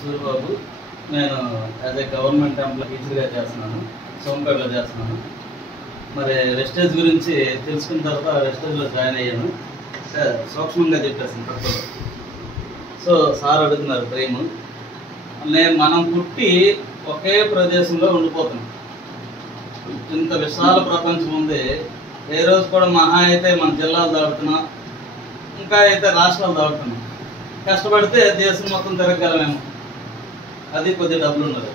సూర్యబాబు. నేను as a government employee టీచర్గా చేస్తున్నాను, సోంపేటలో చేస్తున్నాను. మరి వెస్టేజ్ గురించి తెలుసుకున్న తర్వాత వెస్టేజ్లో జాయిన్ అయ్యాను. సూక్ష్మంగా చెప్పేసాను తప్పదు. సో సార్ అడుగుతున్నారు ప్రేమ, మనం పుట్టి ఒకే ప్రదేశంలో ఉండిపోతున్నాం. ఇంత విశాల ప్రపంచం ఉంది. ఏ రోజు కూడా మహా అయితే మన జిల్లాలు దాటుతున్నాం, ఇంకా అయితే రాష్ట్రాలు దాటుతున్నాం. కష్టపడితే దేశం మొత్తం తిరగలమేమో, అది కొద్ది డబ్బులు ఉన్నది.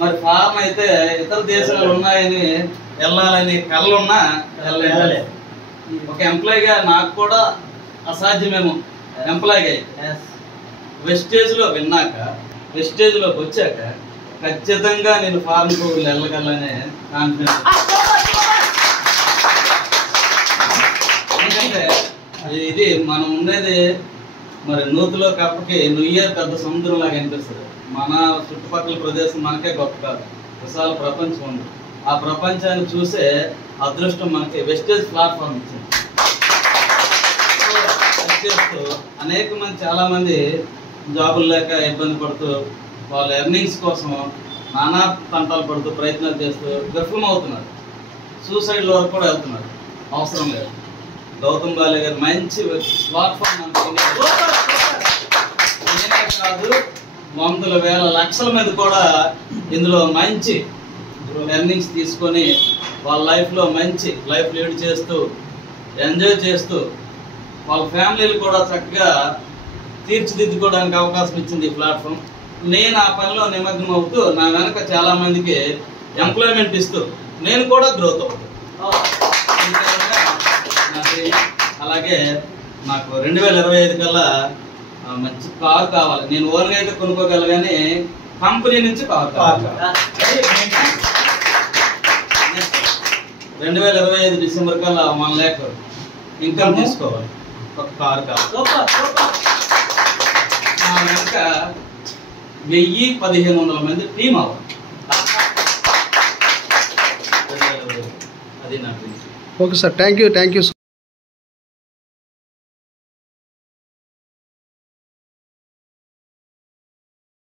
మరి ఫామ్ అయితే ఇతర దేశాలు ఉన్నాయని వెళ్ళాలని కళ్ళున్నా వెళ్ళలేదు. ఒక ఎంప్లాయీగా నాకు కూడా అసాధ్యమేమో ఎంప్లాయీగా అయితే. వెస్టేజ్లో విన్నాక, వెస్టేజ్లోకి వచ్చాక ఖచ్చితంగా నేను ఫారెన్ టూర్లు వెళ్ళగలనే కాన్ఫిడెన్స్. ఎందుకంటే ఇది మనం ఉండేది మరి నూతిలో కప్పకి న్యూ ఇయర్ పెద్ద సముద్రం లాగా అనిపిస్తుంది. మన చుట్టుపక్కల ప్రదేశం మనకే గొప్ప కాదు, విశాల ప్రపంచం ఉంది. ఆ ప్రపంచాన్ని చూసే అదృష్టం మనకి వెస్టేజ్ ప్లాట్ఫామ్ ఇచ్చింది. చేస్తూ అనేక మంది, చాలా మంది జాబులు లేక ఇబ్బంది పడుతూ వాళ్ళ ఎర్నింగ్స్ కోసం నానా తంటాలు పడుతూ ప్రయత్నాలు చేస్తూ విఫలమవుతున్నారు. సూసైడ్ వరకు కూడా వెళ్తున్నారు. అవసరం లేదు. గౌతమ్ బాలే గారు మంచి ప్లాట్ఫామ్ నేనే కాదు, వందల వేల లక్షల మంది కూడా ఇందులో మంచి ఎర్నింగ్స్ తీసుకొని వాళ్ళ లైఫ్లో మంచి లైఫ్ లీడ్ చేస్తూ ఎంజాయ్ చేస్తూ వాళ్ళ ఫ్యామిలీలు కూడా చక్కగా తీర్చిదిద్దుకోవడానికి అవకాశం ఇచ్చింది ఈ ప్లాట్ఫామ్. నేను ఆ పనిలో నిమగ్నం అవుతూ నా వెనక చాలా మందికి ఎంప్లాయ్మెంట్ ఇస్తూ నేను కూడా గ్రోత్ అవుతాను. అలాగే నాకు 2025 కల్లా మంచి కారు కావాలి. నేను ఓన్గా అయితే కొనుక్కోగలను, కానీ కంపెనీ నుంచి కారు కావాలి. 2025 డిసెంబర్ కల్లా 1 lakh ఇన్కమ్ తీసుకోవాలి, ఒక కారు కావాలి. నా వెనక 1000-1500 మంది టీం అవ్వాలి. అది నా principal. Okay sir, thank you.